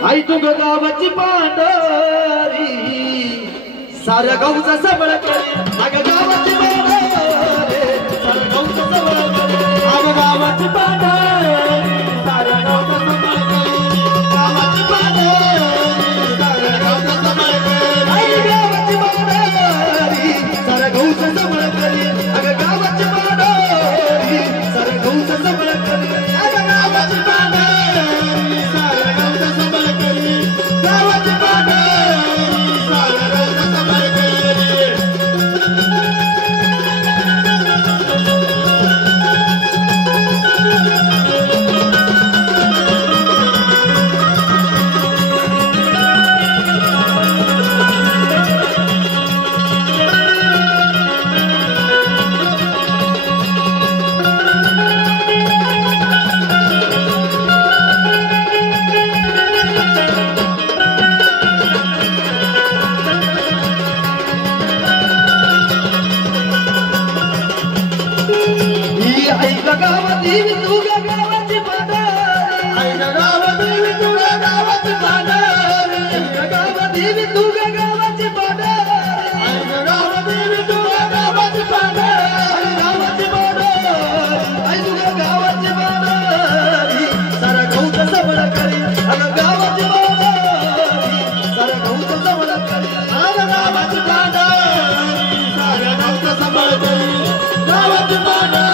आई तू गावाची पांढरी साऱ्या गावचा सबळ करी अगं गावाची पांढरी साऱ्या गावचा सबळ करी अगं गावाची पांढरी साऱ्या गावचा सबळ करी गावाची पांढरी साऱ्या गावचा सबळ करी आई गावाची पांढरी साऱ्या गावचा सबळ करी अगं गावाची पांढरी साऱ्या गावचा सबळ करी अगं गावाची पांढरी साऱ्या गावचा सबळ करी गावाची पांढरी साऱ्या गावचा सबळ करी गावाची तू गावाची पांढरी आई गावाची तू गावाची पांढरी गावाची तू गावाची पांढरी आई गावाची तू गावाची पांढरी गावाची पांढरी आई तू गावाची पांढरी सारा गावचा सबळ करी अगं गावाची पांढरी सारा गावचा सबळ करी अगं गावाची पांढरी सारा गावचा सबळ करी गावाची पांढरी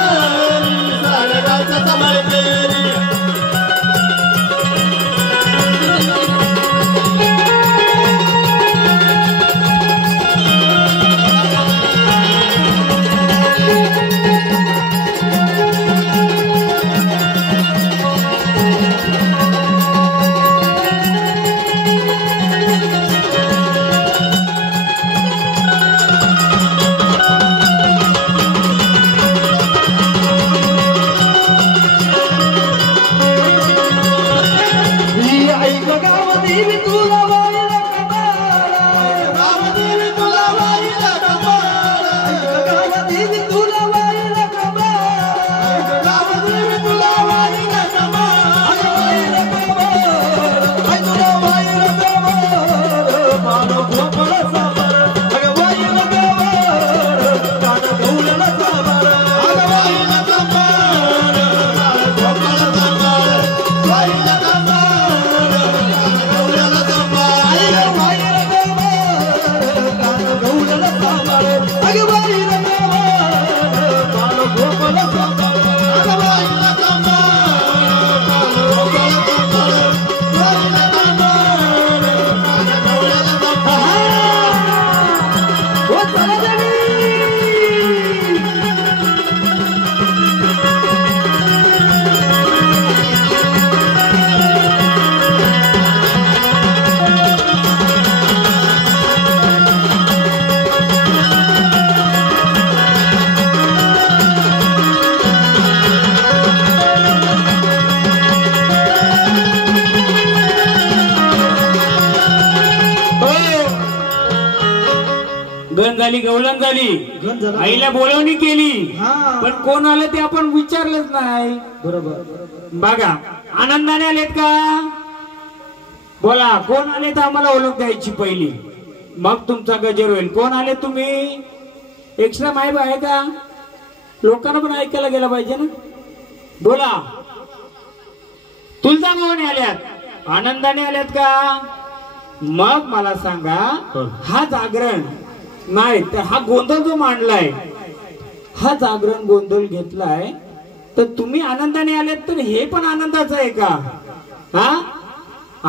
गण झाली गवलन झाली आईला बोलवणी केली पण कोण आलं ते आपण विचारलंच नाही बरोबर बघा आनंदाने आलेत का बोला कोण आले तर आम्हाला ओळख द्यायची पहिली मग तुमचा गजर होईल कोण आले तुम्ही एक्स्ट्रा माहिती आहे का लोकांना पण ऐकायला गेला पाहिजे ना बोला तुळजाभवानी आल्यात आनंदाने आल्यात का मग मला सांगा हा जागरण नाही तर हा गोंधळ जो मांडलाय हा जागरण गोंधळ घेतलाय तर तुम्ही आनंदाने आलेत तर हे पण आनंदाचं आहे का हा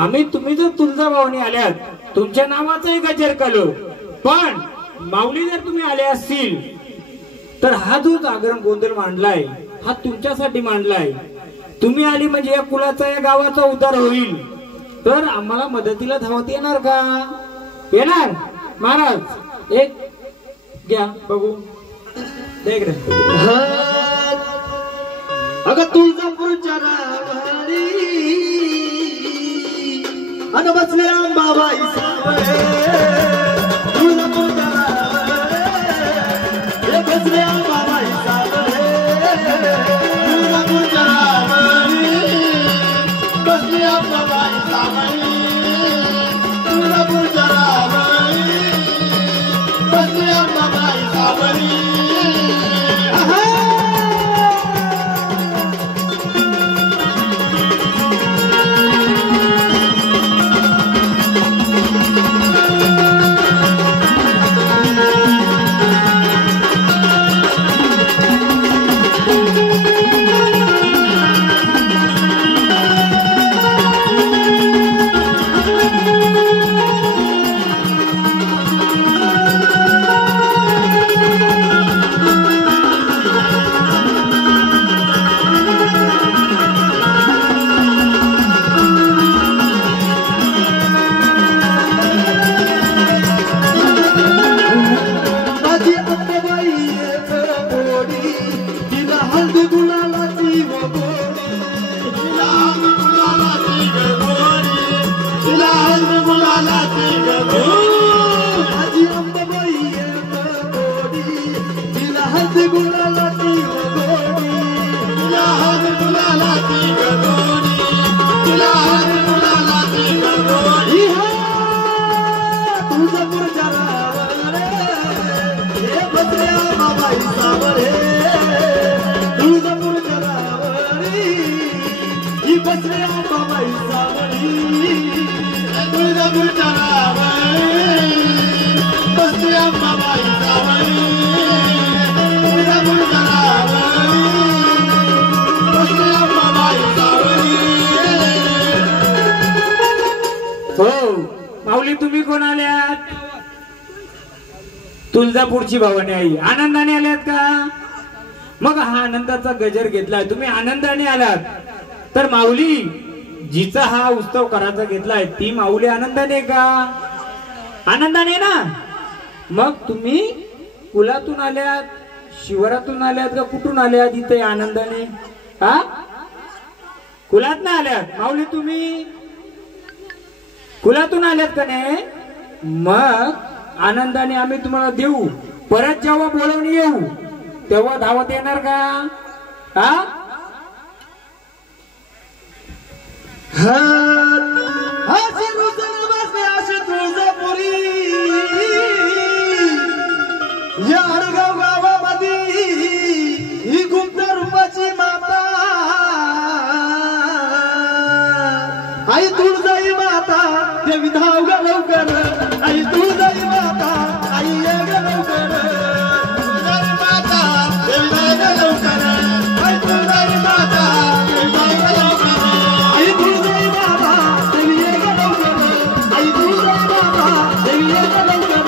आम्ही तुम्ही जर तुळजाभवानी आल्यात तुमच्या नावाचाही गजर केलो पण माऊली जर तुम्ही आले असतील तर हा जो जागरण गोंधळ मांडलाय हा तुमच्यासाठी मांडलाय तुम्ही आली म्हणजे या कुलाचा या गावाचा उद्धार होईल तर आम्हाला मदतीला धावत येणार का येणार महाराज एक घ्या बघू देख रे अगं तुळजापूरच्या रावारी अन बसले अंबाबाई सावळे तुळजापूरच्या रावारी बसले अंबाबाई सावळे तुळजापूरच्या रावारी बसले अंबाबाई सावळे हो माऊली तुम्ही कोण आल्यात? तुळजापूरची भवानी आई आनंदाने आल्यात का? मग हा आनंदाचा गजर घेतलाय, तुम्ही आनंदाने आलात. तर माऊली जिचा हा उत्सव करायचा घेतलाय ती माऊली आनंदाने का? आनंदाने ना. मग तुम्ही कुलातून आल्यात, शिवरातून आल्यात का कुठून आल्यात इथे आनंदाने? हा कुलात ना आल्यात माऊली, तुम्ही कुलातून आल्यात का नाही? मग आनंदाने आम्ही तुम्हाला देऊ. परत जेव्हा बोलवून येऊ तेव्हा धावत येणार का? हा या आडगाव गावामध्ये ही गुप्त रूपाची माता आई तुळजाई माता देवी धाव ग लवकर, आई तुळजाई माता आई ये ग लवकर, तुळजाई माता देवी धाव ग लवकर, आई तुळजाई माता देवी धाव ग लवकर, आई तुळजाई माता देवी ये ग लवकर, आई तुळजाई माता देवी ये ग लवकर,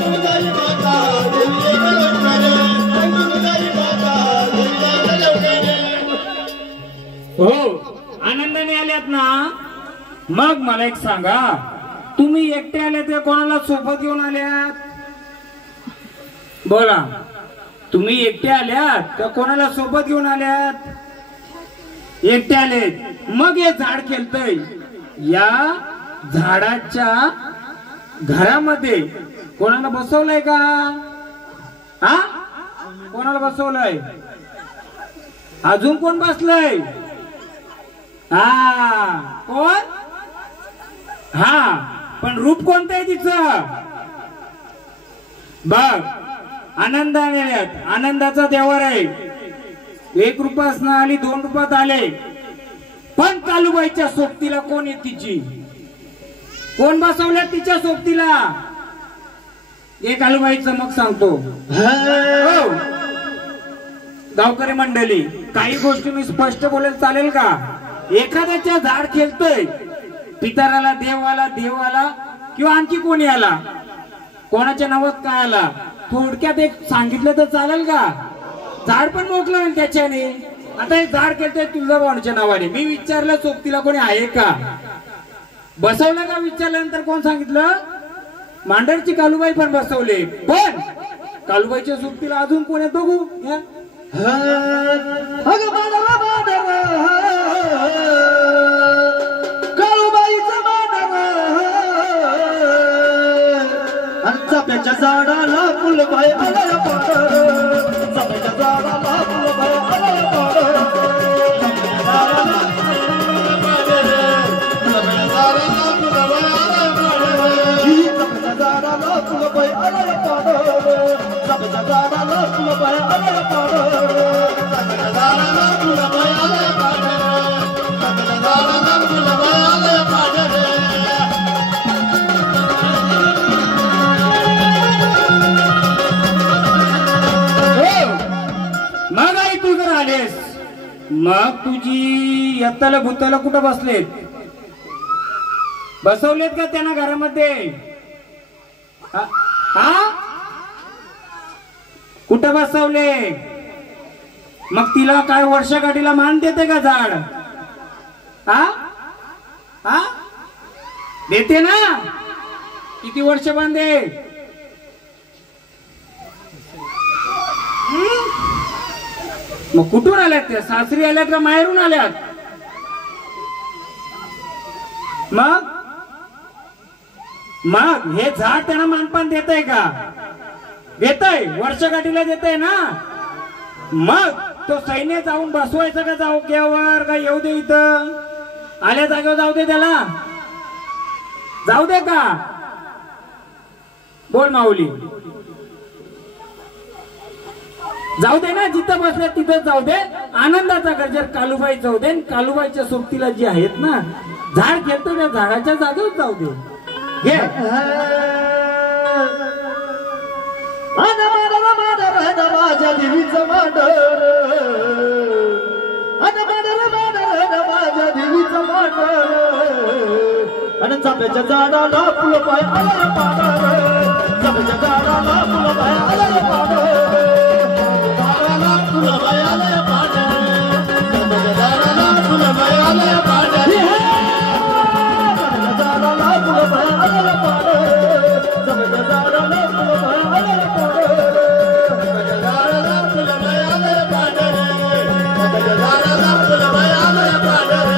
तुळजाई माता देवी धाव ग लवकर, तुळजाई माता देवी धाव ग लवकर. हो आनंदाने आल्यात ना. मग मला एक सांगा, तुम्ही एकटे आल्यात का कोणाला सोबत घेऊन आल्यात? बोला, तुम्ही एकटे आल्यात का कोणाला सोबत घेऊन आल्यात? एकटे आलेत. मग हे झाड खेळतय, या झाडाच्या घरामध्ये कोणाला बसवलंय का? हा कोणाला बसवलंय? अजून कोण बसलंय? हा कोण? हा पण रूप कोणतं आहे तिचं? बघ, आनंदाने आल्यात, आनंदाचा देवर आहे. 1 रुपयात आली, 2 रुपयात आले, पण कालूबाईच्या सोबतीला कोण आहे तिची? कोण बसवल्या तिच्या सोबतीला? हे कालूबाईचं मग सांगतो. हो गावकरी मंडळी, काही गोष्टी मी स्पष्ट बोलेल, चालेल का? एखाद्याच्या झाड खेळतोय, पितराला देवाला देवाला किंवा आणखी कोणी आला, कोणाच्या नावात काय आला, थोडक्यात एक सांगितलं तर चालेल का? झाड पण मोकलं त्याच्याने. आता हे झाड खेळतोय तुळजाभवानीच्या नावाने, मी विचारलं सोबतीला कोणी आहे का? बसवलं का? विचारल्यानंतर कोण सांगितलं? मांडरची कालूबाई पण बसवले, पण कालूबाईच्या सोबतीला अजून कोण आहे बघू. काळूबाईचं मांडर चाफ्याच्या झाडाला फुलबाई आला पाडर, चाफ्याच्या झाडाला फुलबाई आला पाडर, झाडाला फुलबाई आला पाडर, चाफ्याच्या झाडाला फुलबाई आला पाडर, झाडाला फुलबाई आला पाडर, झाडाला फुलबाई आला पाडर. मग तुझी यत्ताला भूताला कुठं बसलेत? बसवलेत का त्यांना घरामध्ये? हा कुठं बसवले? मग तिला काय वर्षगाठीला मान देते का झाड? हा हा देते ना? किती वर्ष बांधे? मग कुठून आल्यात त्या? सासरी आल्यात का माहेरून आल्यात? मग मग हे झाड त्यांना मानपान देतय का? देतय, वर्षगाठीला देतय ना? मग तो सैन्य जाऊन बसवायचं का जाऊक्यावर? का येऊ दे इथं? आल्या जागेवर जाऊ दे त्याला? जाऊ दे का? बोल माऊली. जाऊ दे ना, जिथं बसले तिथं जाऊ दे. आनंदाचा गजर कालूबाई जाऊ दे. कालूबाईच्या सोबतीला जी आहेत ना, झाड खेळतो त्या झाडाच्या जागेवर जाऊ दे. घे माझ्या देवीचं मांडर, माझ्या देवीचं मांडर, आणि चाफ्याच्या झाडाला फुलं पाय आला पाडर, चाफ्याच्या झाडाला फुलं पाय आला पाडर, झाडाला फुलं पाय आला पाडर, चाफ्याच्या झाडाला फुलं पाय आला पाडर, झाडाला फुलं पाय आला पाडर, चाफ्याच्या झाडाला फुलं पाय आला पाडर, झाडाला फुलं पाय आला पाडर, चाफ्याच्या झाडाला फुलं पाय आला पाडर.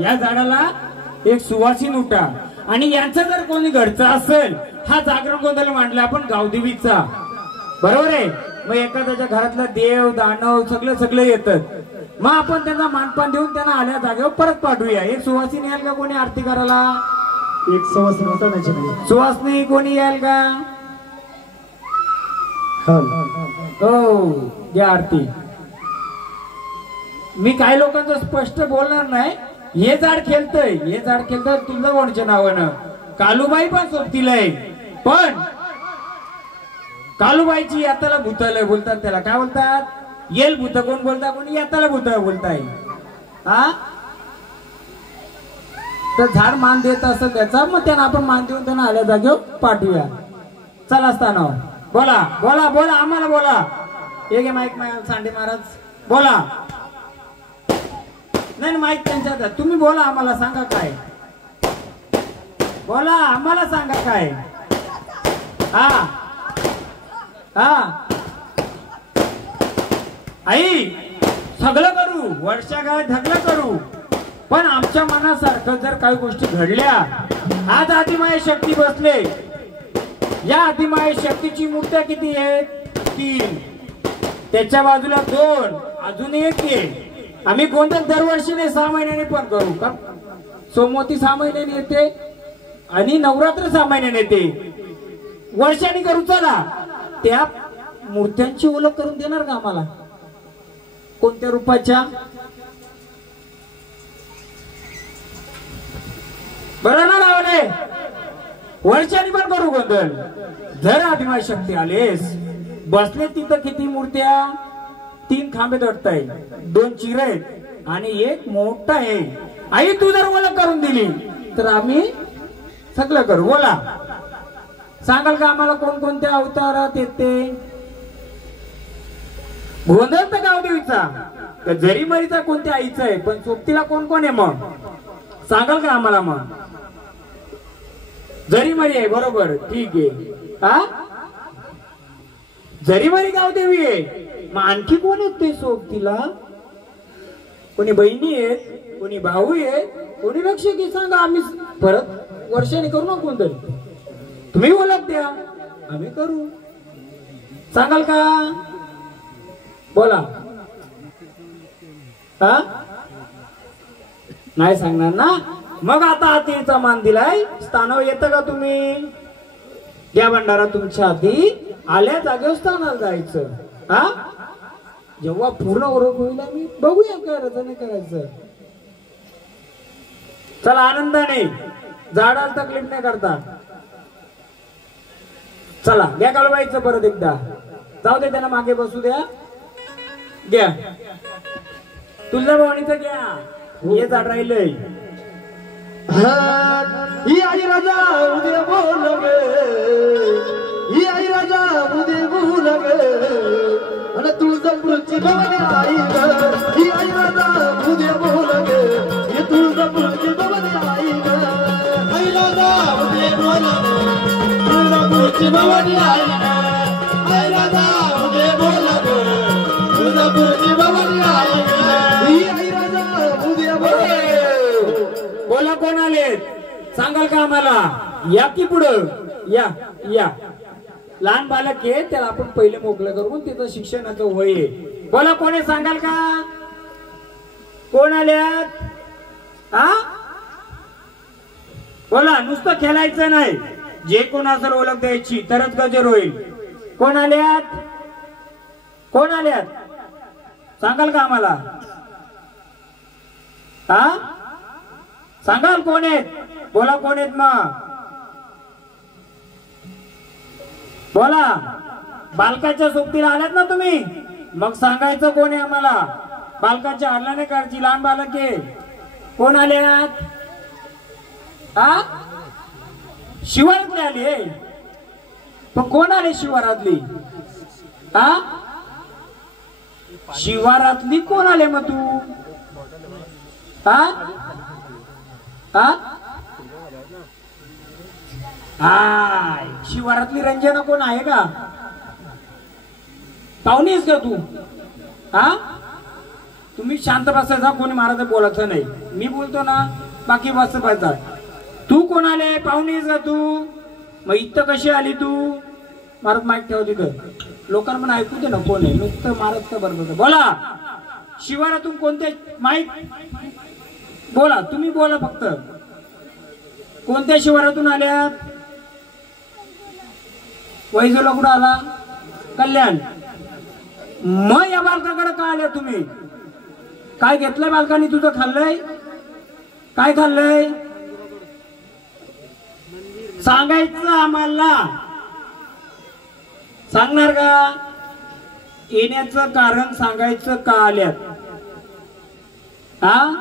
या झाडाला एक सुवासीन उठा, आणि यांचं जर कोणी घरचा असेल, हा जागरण गोंधळ मांडला आपण गावदेवीचा, बरोबर आहे. मग एखाद्याच्या घरातला देव दानव सगळं येतात. मग आपण त्यांना मानपान देऊन त्यांना आल्या जागेवर परत पाठवूया. एक सुवासीन याल का कोणी आरती करायला? एक सुवासीन होता नाही, सुवासनी कोणी याल का? हो या आरती. मी काही लोकांचं स्पष्ट बोलणार नाही. हे झाड खेळतय, हे झाड खेळतय तुळजाभवानीच्या नावानं. कालूबाई पण सोबतीला आहे, पण कालूबाईची यात्रा भूताला बोलतात. त्याला काय बोलतात? येल भूत कोण बोलता, कोणी यात्रा भूत बोलताय. हा तर झाड मान देत असत त्याचा, मग त्यांना आपण मान देऊन त्यांना आल्या जागेवर पाठवूया. चला असताना बोला बोला बोला, आम्हाला बोला. एक माईक सांडे महाराज बोला. नाही माईक त्यांच्या, तुम्ही बोला, आम्हाला सांगा काय बोला, आम्हाला सांगा काय. हा हा आई सगळं करू, वर्षा काय ढगलं करू, पण आमच्या मनासारखं जर काही गोष्टी घडल्या. आज आदिमाय शक्ती बसले. या आदिमाय शक्तीची मूर्त्या किती आहेत? 3. त्याच्या बाजूला 2, अजून 1 आहे. आम्ही गोंधळ दरवर्षीने 6 महिन्याने पण करू का? सोमवती 6 महिन्याने येते आणि नवरात्र 6 महिन्याने येते. वर्षाने करू. चला त्या मूर्त्यांची ओळख करून देणार का आम्हाला? कोणत्या रूपाच्या? बरं ना लावले. वर्षाने पण करू गोंधळ. जर आदिमाय शक्ती आलेस बसले तिथं किती मूर्त्या? 3 खांबे दडताय, 2 चिरे आहेत आणि एक मोठा आहे. आई तू जर ओळख करून दिली तर आम्ही सगळं करू. बोला, सांगाल का आम्हाला कोणकोणत्या अवतारात येते? गोंधळ तर गावदेवीचा, जरी मरीचा कोणत्या आईचा आहे, पण सोबतीला कोण कोण आहे मग सांगाल का आम्हाला? मग जरी मरी आहे, बरोबर, ठीक आहे. हा, जरी मरी गावदेवी आहे. मग आणखी कोण आहेत ते सोबतीला? कोणी बहिणी आहेत, कोणी भाऊ आहेत, कोणी रक्षक? सांगा, आम्ही परत वर्षाने करू ना. कोणतरी तुम्ही ओळख द्या, आम्ही करू. सांगाल का? बोला. हा, नाही सांगणार ना? मग आता हातीचा मान दिलाय, स्थानावर येतं का तुम्ही? या भंडारा तुमच्या हाती आल्या जागेवर स्थानाला जायचं. हा, जेव्हा पूर्ण ओळख होईल आम्ही बघूया काय रचना करायचं. चला, आनंदाने, झाडाला तकलीफ नाही करता. चला, घ्या कळवायचं परत एकदा. जाऊ दे, त्यांना मागे बसू द्या. घ्या तुळजाभवानीचं घ्या. हे झाड राहिलंय. ही आई राजा उद्या बोल गे, ही आई राजा उद्या बोल गे, आणि तुळजापूरची भवानी आई ग. ही आई राजा उद्या बोल गे, ही तुळजापूरची भवानी आई ग. आई राजा उद्या बोल गे, तुळजापूरची भवानी आई ग. आई राजा उद्या बोल गे, तुळजापूरची भवानी आई ग. ही आई राजा उद्या बोल गे. बोला, कोण आले सांगाल का आम्हाला? या की पुढं या. या, लहान बालक आहे, त्याला आपण पहिले मोकळं करून तिचं शिक्षणाचं वय आहे. बोला, कोण आहे सांगाल का? कोण आल्यात? हा, बोला, नुसतं खेळायचं नाही, जे कोण असेल ओळख द्यायची, तरच गजर होईल. कोण आल्यात? कोण आल्यात सांगाल का आम्हाला? हा, सांगाल कोण आहेत? बोला, कोण आहेत? मग बोला. बालकाच्या सोबतीला आल्यात ना तुम्ही? मग सांगायचं कोण आहे आम्हाला. बालकाच्या हल्ला नाही करायची, लहान बालक आहे. कोण आल्यात? हा, शिवारातली आली. पण कोण आले शिवारातली? हा, शिवारातली कोण आले मग तू? हा, हा, शिवारातली रंजना कोण आहे का? पाहुणी आहेस का तू? हा, तुम्ही शांत बसायचा, कोणी महाराज बोलायचं नाही. मी बोलतो ना, बाकी बस पाहिजे. तू कोण आले? पाहुणी आहेस का तू? मग इथं कशी आली तू? महाराज माईक ठेव तिथं, लोकांना पण ऐकू दे ना कोण आहे. नुसतं महाराज का बरोबर. बोला, शिवारातून कोणत्या? माईक बोला, तुम्ही बोला फक्त. कोणत्या शिवारातून आल्यात? वैजूला कुठं आला? कल्याण. मग या बालकाकडे का आल्या तुम्ही? काय घेतलंय बालकांनी तुझं? खाल्लंय? काय खाल्लंय सांगायचं आम्हाला. सांगणार का? येण्याचं कारण सांगायचं का आल्यात? हा,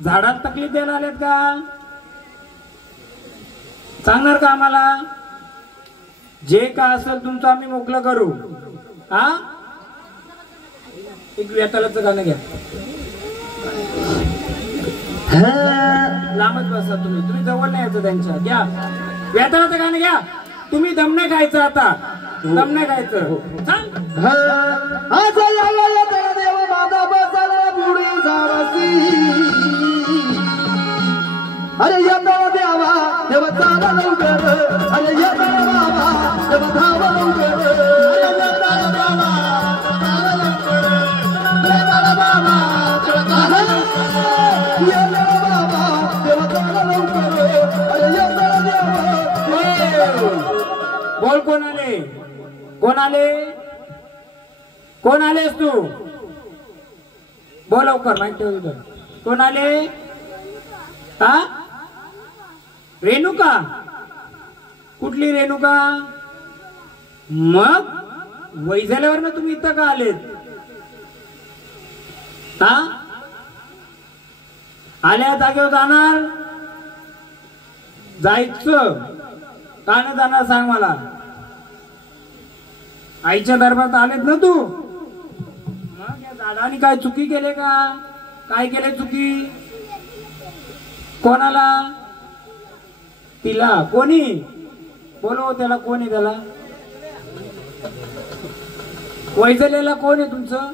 झाडाला तकलीफ द्यायला आल्यात का? सांगणार का आम्हाला? जे का असेल तुमचं आम्ही मोकळं करू. हा, एक वेतालाचं गाणं घ्या. लांबच बसा तुम्ही, तुम्ही जवळ नाही यायचं त्यांच्या. घ्या वेतालाचं गाणं घ्या. तुम्ही दम नाही खायचं आता, दम नाही खायचं. देव माझा बसला बुडी झाडाची. अरे येता देवा देव चाला लवकर. अरे येता बाबा देव धावा लवकर. अरे येता देवा चाला लवकर. येता बाबा देव चाला लवकर. येता बाबा देव चाला लवकर. अरे येता देवा. बोल, कोण आले? कोण आले? कोण आलेस तू? बोल लवकर, माहिती ठेव. कोण आले? हा, रेणुका. कुठली रेणुका? मग वैजल्यावर ना तुम्ही इथं का आलेत? हा, आल्या जागेवर जाणार, जायचं का नाही जाणार सांग मला. आईच्या दरबारात आलेत ना तू, मग या झाडाने काय चुकी केले का? काय केले चुकी? कोणाला? तिला. कोणी? बोलव त्याला. कोण आहे त्याला? वैजलेला कोण आहे तुमचं?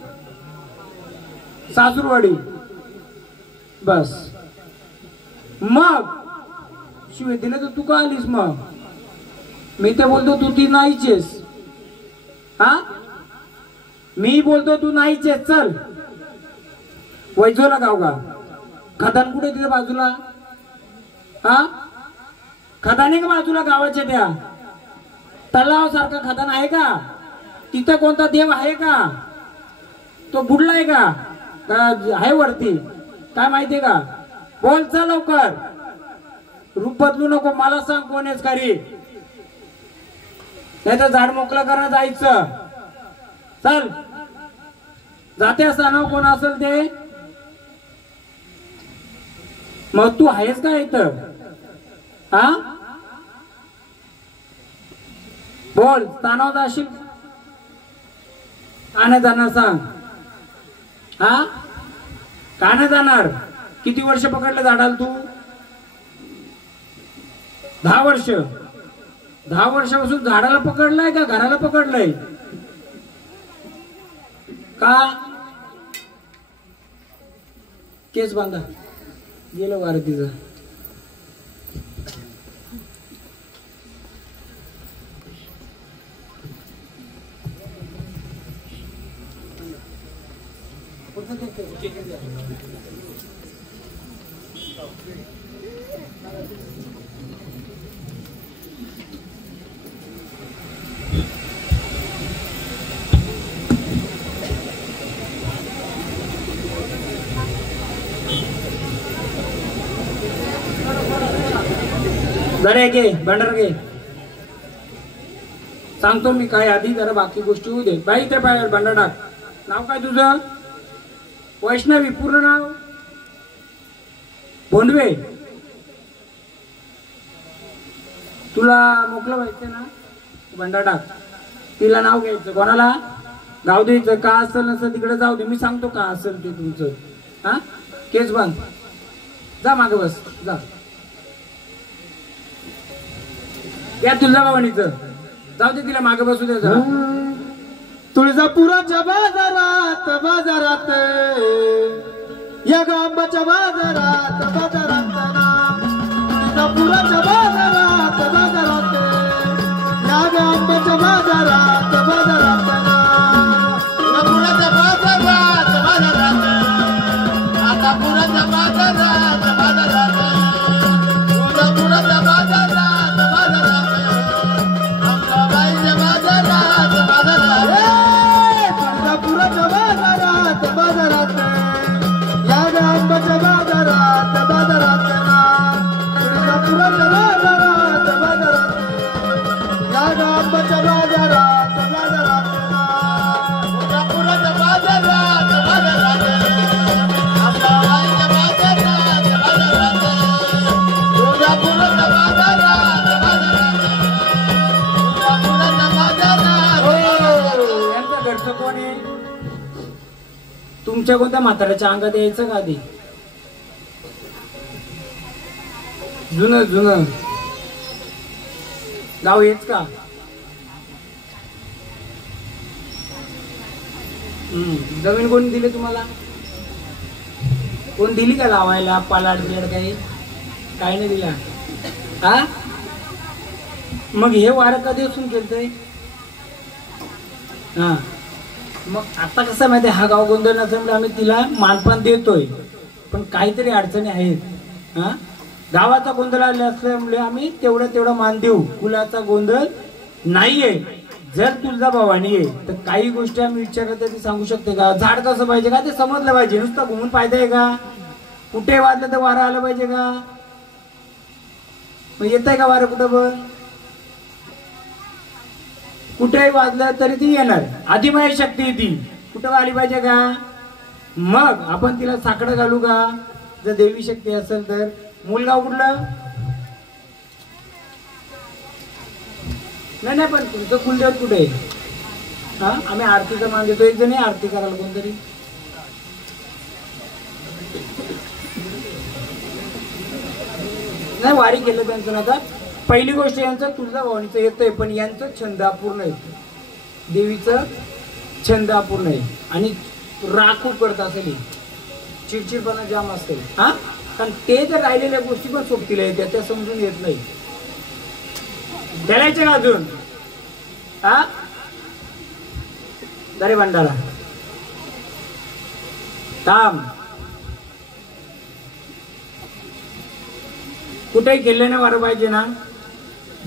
सासूरवाडी. बस. मग शिवाय दिले तर तू का आलीस? मग मी ते बोलतो तू ती नाहीचेस. हा, मी बोलतो तू नाहीचेस. चल वैजोला गाव का? खदान कुठे तिथे बाजूला? हा, खदान आहे का बाजूला गावाच्या? त्या तलाव सारखा खदान आहे का? तिथं कोणता देव आहे का? तो बुडलाय का आहे वरती? काय माहितीये का? बोल चल लवकर. रूप बदलू नको. मला सांग कोण आहेस खरी, नाही तर झाड मोकळं करणं जायचं. चल. जाते असताना कोण असेल ते. मग तू आहेस का इथं? हा, बोल. तानाव जाशील का नाही जाणार सांग. हा, का नाही जाणार? किती वर्ष पकडलं झाडाला तू? 10 वर्ष. 10 वर्षापासून झाडाला पकडलंय का घराला पकडलंय? का? केस बांधा. गेलं वार तिचं. जरा घे बंडर घे. सांगतो मी काय आधी, जरा बाकी गोष्टी होऊ दे. बाई ते पाय बंडर टाक. नाव काय तुझं? वैष्णवी. पूर्ण नाव? भोंडवे. तुला मोकळं व्हायचं ना? बंडा टाक. तिला नाव घ्यायचं. कोणाला? गाव द्यायचं. का असेल नसेल तिकडे जाऊ दे. मी सांगतो का असेल ते तुमचं. हा, केस बांध. जा मागे बस. जा. या तुळजाभवानीचं जाऊ दे. तिला मागे बसू दे. तुळजापुराच्या बाजारात बाजारात या गांबाच्या बाजारात बाजारात तुळजापुराच्या बाजारात बाजारात या गांबाच्या बाजारात बाजारात तुळजापुराच्या बाजारात बाजारात आता पुराच्या बाजारात बाजारात तुळजापुराच्या बाजारात बाजारात अंबाबाईच्या बाजारात बाजारात तुळजापुराच्या बाजारात बाजारात या गांबाच्या बाजारात बाजारात तुळजापुराच्या बाजारात बाजारात या गांबाच्या बाजारात बाजारात तुळजापुराच्या बाजारात बाजारात अंबाबाईच्या बाजारात बाजारात तुळजापुराच्या बाजारात बाजारात तुळजापुराच्या बाजारात. यांचं घरचं कोण आहे? तुमच्या कोणत्या म्हाताऱ्याच्या अंगात यायचं का आधी? जुनं जुनं गाव हेच का? जमीन कोणी दिली तुम्हाला? कोण दिली का लावायला? पालाड बिलाड काही काय नाही दिला? हा, मग हे वारं कधी असून केलतंय? हा, मग आता कसं माहिती, हा गाव गोंधळ नसल्यामुळे आम्ही तिला मानपान देतोय, पण काहीतरी अडचणी आहेत. हा, गावाचा गोंधळ आले असल्यामुळे आम्ही तेवढा मान देऊ. कुलाचा गोंधळ नाहीये. जर तुळजाभवानी आहे तर काही गोष्टी आम्ही विचारत ते सांगू शकते का? झाड कसं पाहिजे का ते समजलं पाहिजे. नुसतं घुमून फायदा आहे का? कुठे वाजलं तर वारं आलं पाहिजे का? मग येत आहे का वारं कुठं? पण कुठेही वाजलं तरी ती येणार. आदिमाय शक्ती ती कुठं आली पाहिजे का? मग आपण तिला साकडं घालू का? जर देवी शक्ती असेल तर. मुलगाव कुठलं? नाही पण तुमचं कुलदेव कुठे आहे? हा आम्ही आरतीचा मान देतो. एक जण आरती करायला कोणतरी. नाही वारी केलं त्यांचं. आता पहिली गोष्ट यांचं तुळजाभवानीचं येतंय पण यांचं छंद अपूर्ण येतं. देवीचं छंद अपूर्ण आहे आणि राखू करत असेल. चिडचिडपणा जाम असेल. हा कारण ते जर राहिलेल्या गोष्टी पण सोबतीला येत्या त्या समजून येत नाही. द्यायचे का अजून? हा दरे भंडारा थांब. कुठेही गेले ना वारं पाहिजे ना.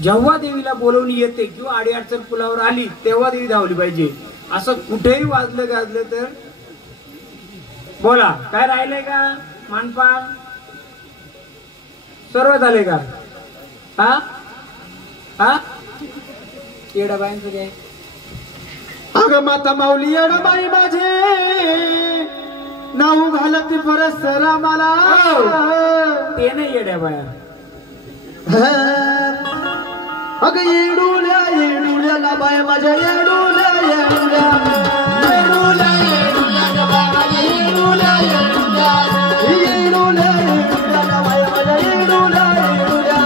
जेव्हा देवीला बोलवणी येते किंवा अडीअडचण पुलावर आली तेव्हा देवी धावली पाहिजे. असं कुठेही वाजलं गाजलं तर बोला. काय राहिलंय का? मानपा सर्व झाले का? हा हा येडा बाईंचं काय? अगं माता माऊली येडाबाई माझे नाव घालत परसरा मला. ते नाही येड्या बाया. अगं येडुल्या येडुल्याला बाय माझ्या येडुल्या येडुल्या येडुल्या येडुल्या बाय माझ्या येडुल्या येडुल्या येडुल्या येडुल्याला बाय माझ्या येडुल्या येडुल्या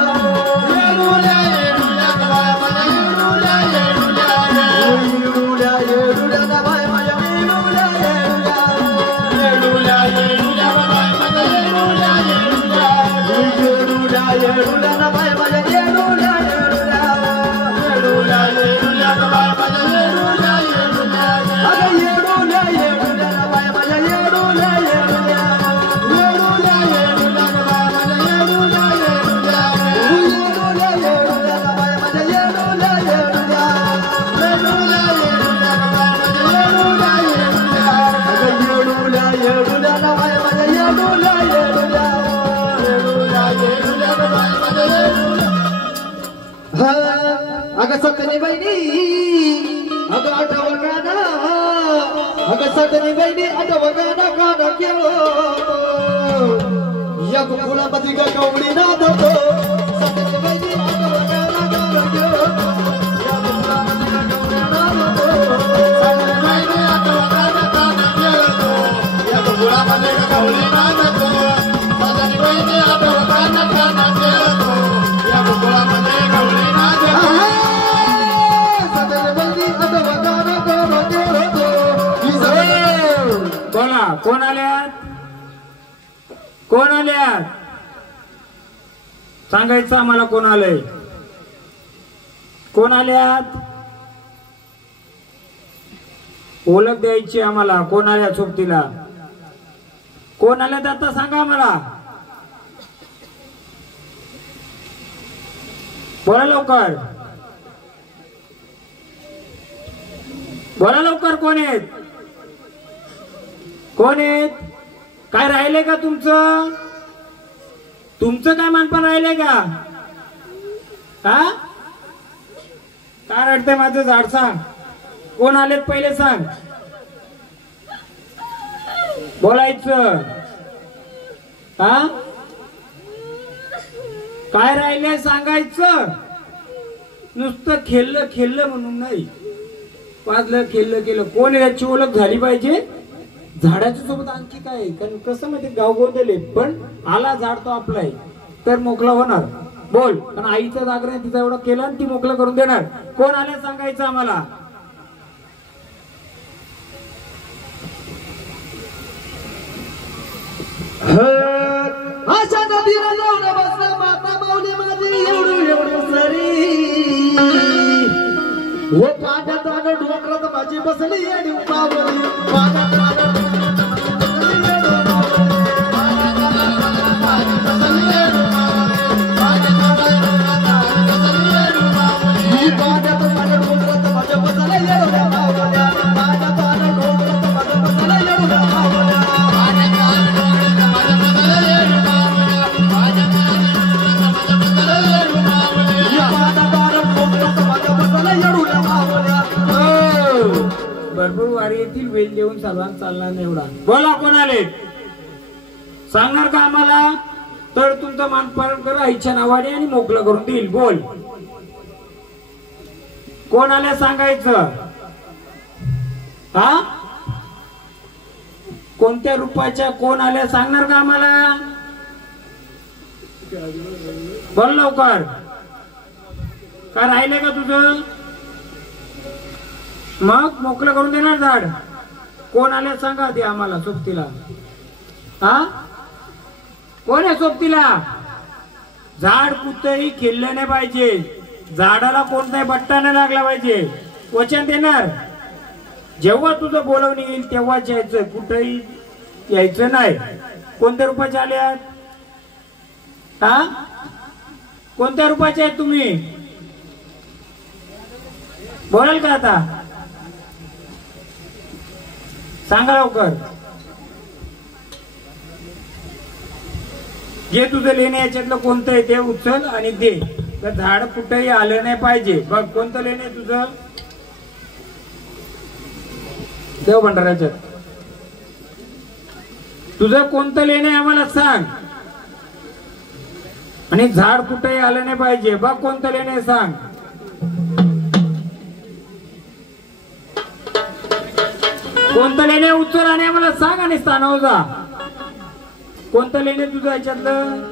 येडुल्या येडुल्या बाय माझ्या येडुल्या येडुल्या येडुल्या येडुल्याला बाय माझ्या येडुल्या येडुल्या येडुल्या येडुल्या बाय माझ्या येडुल्या येडुल्या येडुल्या येडुल्याला बाय माझ्या येडुल्या अगं सतनी बहिणी अगं आठव गाना अगं सतनी बहिणी आठव गाना गाना केलो या कुकुलामध्ये ग गवळी नादतो. सतनी बहिणी आठव गाना गाना केलो या कुकुलामध्ये ग गवळी नादतो. सतनी बहिणी आठव गाना गाना केलो या कुकुलामध्ये ग गवळी नादतो. सतनी बहिणी आठव गाना गाना केलो या कुकुलामध्ये गवळी नादतो. बोला कोण आल्यात? कोण आल्यात? सांगायचं आम्हाला कोण आलंय? कोण आल्यात? ओळख द्यायची आम्हाला. कोण आल्या सोबतीला? कोण आल्यात आता सांगा आम्हाला. बोला लवकर. बोला लवकर. कोण आहेत? कोण आहेत? काय राहिले का तुमचं? तुमचं काय मानपण राहिले का? हा काय रडते माझं झाड? सांग कोण आलेत पहिले सांग. बोलायचं. हा काय राहिले सांगायचं. नुसतं खेळलं खेळलं म्हणून नाही. वाजलं खेळलं केलं. कोण याची ओळख झाली पाहिजे. झाडाच्या सोबत आणखी काय? कारण कसं माहिती गाव गोंधळे पण आला झाड तो आपलाय तर मोकळा होणार. बोल. पण आईचं जागरण तिचा एवढं केलं आणि ती मोकळं करून देणार. कोण आल्या सांगायचं आम्हाला. अशा नदीला जाऊन बसला माता माऊली माझी एवढं एवढं सरी व पाण्यात आणि डोंगरात माझी बसली येडी पावली. पाण्यात येडू चालणार नाही एवढा. बोला कोण आले सांगणार का आम्हाला? तर तुमचं मानपान कर आईच्या नावाने आणि मोकळं करून देईल. बोल कोण आले सांगायचं. हा कोणत्या रूपाच्या कोण आल्या सांगणार का आम्हाला? बोल लवकर. का राहिले का तुझं? मग मोकळं करून देणार झाड. कोण आल्या सांगा ते आम्हाला सोबतीला. हा कोण आहे सोबतीला? झाड कुठेही खेळलं नाही पाहिजे. झाडाला कोणताही बट्टा नाही लागला पाहिजे. वचन देणार. जेव्हा तुझं बोलवणी येईल तेव्हाच यायचं. कुठेही यायचं नाही. कोणत्या रूपाचे आल्यात? हा कोणत्या रूपाचे आहेत तुम्ही? बोलाल का आता? सांगा लवकर. जे तुझं लेणे याच्यातलं कोणतं आहे ते उचल आणि दे. तर झाड कुठेही आलं नाही पाहिजे. बघ कोणतं लेणे तुझं? देव भंडाराच्यात तुझं कोणतं लेणे आम्हाला सांग. आणि झाड कुठेही आलं नाही पाहिजे. बघ कोणतं लेणे सांग. कोणतं लेणे उचल आणि आम्हाला सांग आणि स्थानावर जा. कोणतं लेणे तुझं याच्यातलं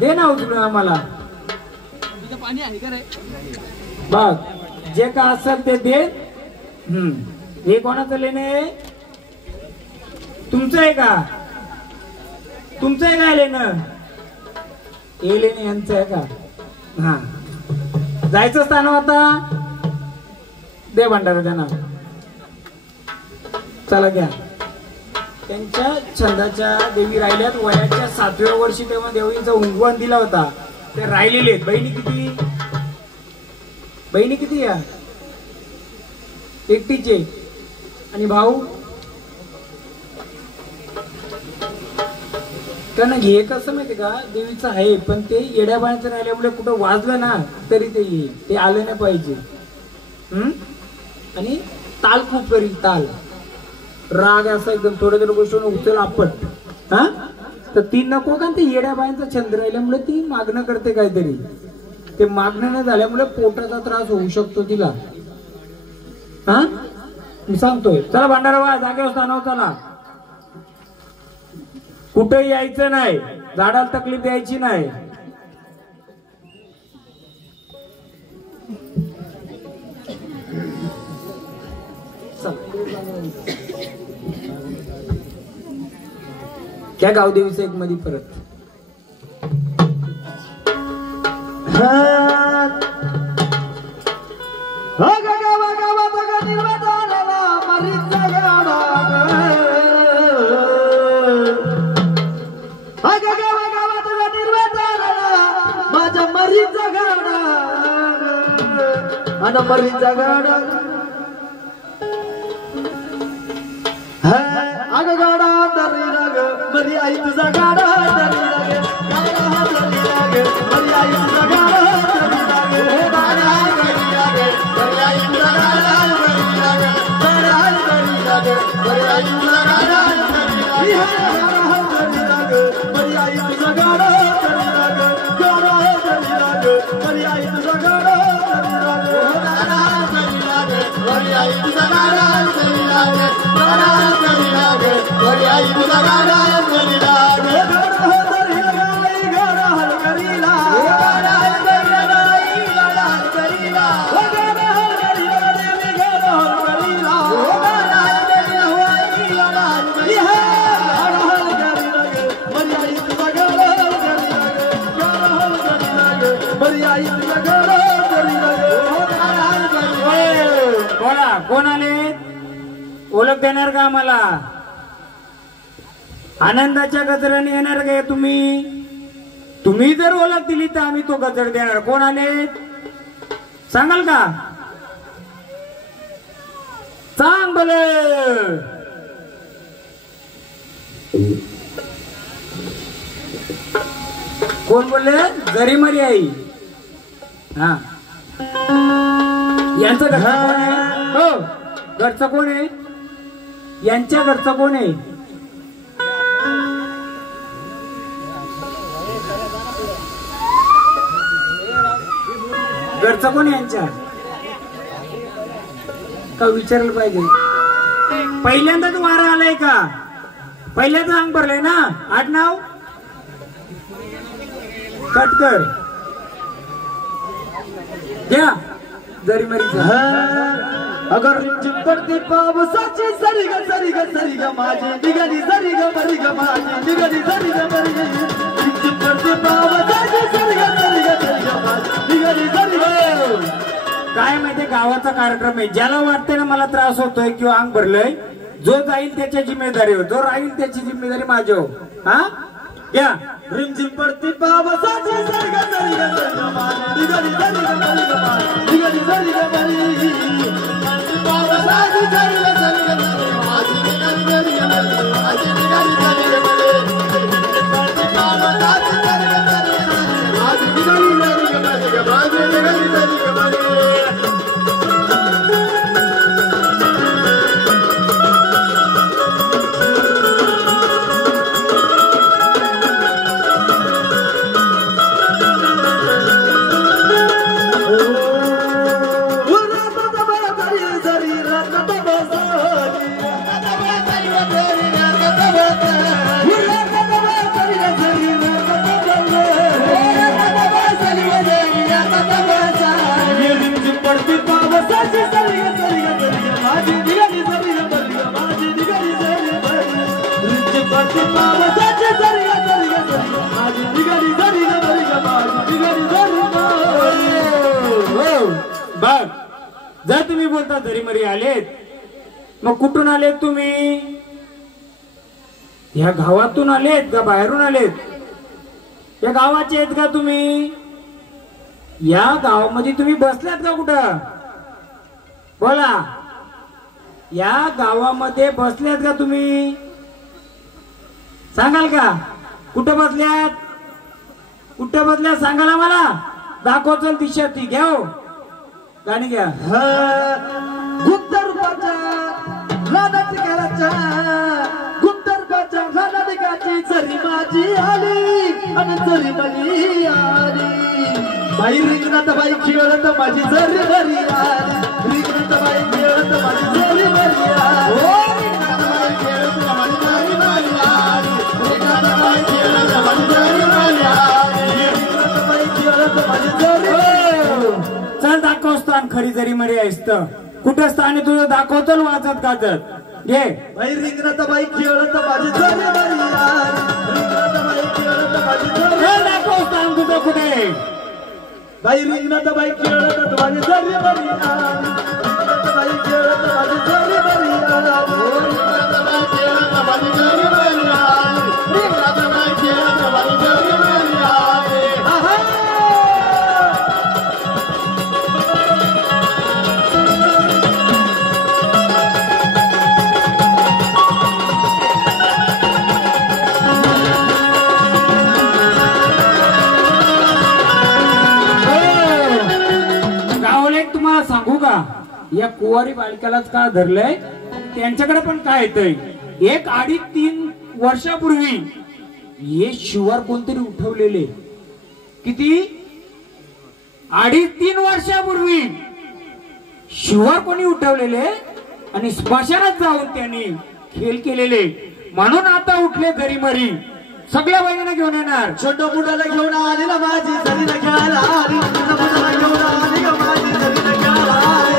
दे ना उचलून आम्हाला. बघ जे का असेल ते दे. हे कोणाचं लेणे आहे? तुमचं आहे का? तुमचं आहे का लेणं? हे लेणे यांचं आहे का? हा जायचं स्थान आता दे भंडारा त्यांना. चला घ्या. त्यांच्या छंदाच्या देवी राहिल्यात. वयाच्या 7व्या वर्षी तेव्हा देवींचा उंगवण दिला होता. ते राहिलेले आहेत. बहिणी किती? बहिणी किती या? एकटीचे. आणि भाऊ? त्यांना घे कसं माहिती का? देवीचं आहे पण ते येड्या बाळाचं राहिल्यामुळे कुठं वाजलं ना तरी ते येईल. ते आलं नाही पाहिजे. आणि ताल खूप करील. ताल राग असा एकदम थोड्या थोड्या गोष्टीवर उचल आपट. हा तर ती नको का? ते येड्या बायांचा छंद राहिल्यामुळे ती मागणं करते काहीतरी. ते मागणं न झाल्यामुळे पोटाचा त्रास होऊ शकतो तिला. हा मी सांगतोय. चला भांडारा वा जागेवर स्थानावर चला. कुठे यायचं नाही. झाडाला तकलीफ द्यायची नाही. क्या गावदेवीचं एक मध्ये परत माझ्या मरीचा गाडा आणि मरीचा गाडा. अग गाडा तरी राग मरी आई तुझा गाडा तरी राग. गाडा तरी राग मरी आई तुझा गाडा तरी राग. गाडा तरी राग मरी आई तुझा गाडा तरी राग. गाडा तरी राग मरी आई तुझा गाडा तरी राग. मरी आई तुझा गाडा तरी राग. गाडा तरी राग मरी आई तुझा गाडा तरी राग. गाडा तरी राग मरी आई तुझा गाडा तरी राग. गाडा तरी राग मरी आई तुझा गाडा तरी राग. गाडा हल करीला. गाडा हल करीला. गाडा हल करीला. गाडा हल करीला. देवी गाडा हल करीला. गाडा हल करीला. गाडा हल करीला. गाडा हल करीला मरी आई तुझा गाडा तरी राग. गाडा हल करीला मरी आई तुझा गाडा तरी राग. गाडा हल करीला. बोला कोण आले? ओळख देणार का आम्हाला? आनंदाच्या गजराने येणार का तुम्ही? तुम्ही जर ओळख दिली तर आम्ही तो गजर देणार. कोण आले सांगाल का? सांग बोले. कोण बोलले? जरी मरी आई. हा यांचं घर कोण आहे? हो घरचं कोण आहे? यांच्या घरचं कोण आहे? घरचं कोण आहे यांच्या? का विचारलं पाहिजे? पहिल्यांदाच वारा आलाय का? पहिल्यांदा अंग भरलंय ना? आडनाव कटकर घ्या जरी मरीचा. अगर रिमझिम पडते पावसाची सरी ग माझी निघाली सरी ग मरी ग माझी निघाली सरी ग मरी ग. रिमझिम पडते पावसाची सरी ग माझी निघाली सरी ग. काय माहितीये गावाचा कार्यक्रम आहे, ज्याला वाटतंय ना मला त्रास होतोय किंवा अंग भरलंय, जो जाईल त्याच्या जिम्मेदारीवर, जो राहील त्याची जिम्मेदारी माझ्यावर. हा घ्या. रिमझिम पडते पावसाची सरी ग माझी निघाली सरी ग मरी ग माझी निघाली सरी ग मरी. पावसाची सरी ग माझी निघाली सरी ग मरी माझी निघाली सरी ग मरी. पावसाची सरी ग माझी निघाली सरी ग मरी ग माझी निघाली सरी ग मरी. बघ, जर तुम्ही बोलता जरी मरी आलेत, मग कुठून आलेत तुम्ही? या गावातून आलेत का बाहेरून आलेत? या गावाचे आहेत का तुम्ही? या गावामध्ये तुम्ही बसल्यात का कुठं? बोला, या गावामध्ये बसल्यात का तुम्ही? सांगाल का कुठं बसल्यात? कुठं बसल्यात सांगाल मला, दाखव चल दिशा ती. घ्या हो गाणी घ्या. गुप्त रूपाच्या लाडात घराच्या गुप्त रूपाच्या लाडाची जरी माझी आली आणि जरी मली आली. बाई रिंगणात बाई खेळत माझी जरी भरी आली. रिंगणात बाई खेळत माझी जरी भरी आली. रिंगणात बाई खेळत माझी जरी भरी आली. रिंगणात बाई खेळत माझी जरी भरी आली. रिंगणात बाई खेळत माझी जरी भरी. चल दाखव स्थान खरी जरी मरी आहेस तर. कुठं स्थान आहे तुझं? दाखव चल वाचत गाजत. घे. बाई रिंगणात बाई खेळत माझी जरी भरी आली. रिंगणात बाई खेळत माझी जरी. दाखव स्थान तुझं कुठे? बाई रिंगणात बाई खेळत माझी जरी भरी आली. रिंगणात बाई खेळत माझी जरी भरी आली. रिंगणात बाई खेळत माझी जरी भरी आली. रिंगणात बाई खेळत माझी जरी भरी आली. तुम्हाला सांगू का, या कुवारी बालकालाच का धरलंय? त्यांच्याकडे पण काय येतंय. एक 2.5-3 वर्षापूर्वी हे शिवार कोणतरी उठवलेले. किती? 2.5-3 वर्षापूर्वी शिवार कोणी उठवलेले आणि स्मशानात जाऊन त्यांनी खेळ केलेले. म्हणून आता उठले जरी मरी. सगळ्या बहिणींना घेऊन येणार. छोट मुलाला घेऊन आली ना माझी जरी खेळायला आली. छोट मुलाला घेऊन आली का माझी जरी खेळायला आली.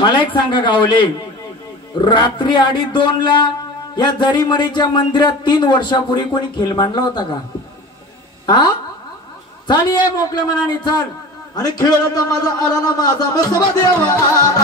मला एक सांगा गावले, रात्री 2:30 ला या जरीमरीच्या मंदिरात 3 वर्षापूर्वी कोणी खेळ मांडला होता का? हा चाल ये मोकल्या मनाने चाल. आणि खेळाचा माझा आला ना माझा बसवा देवा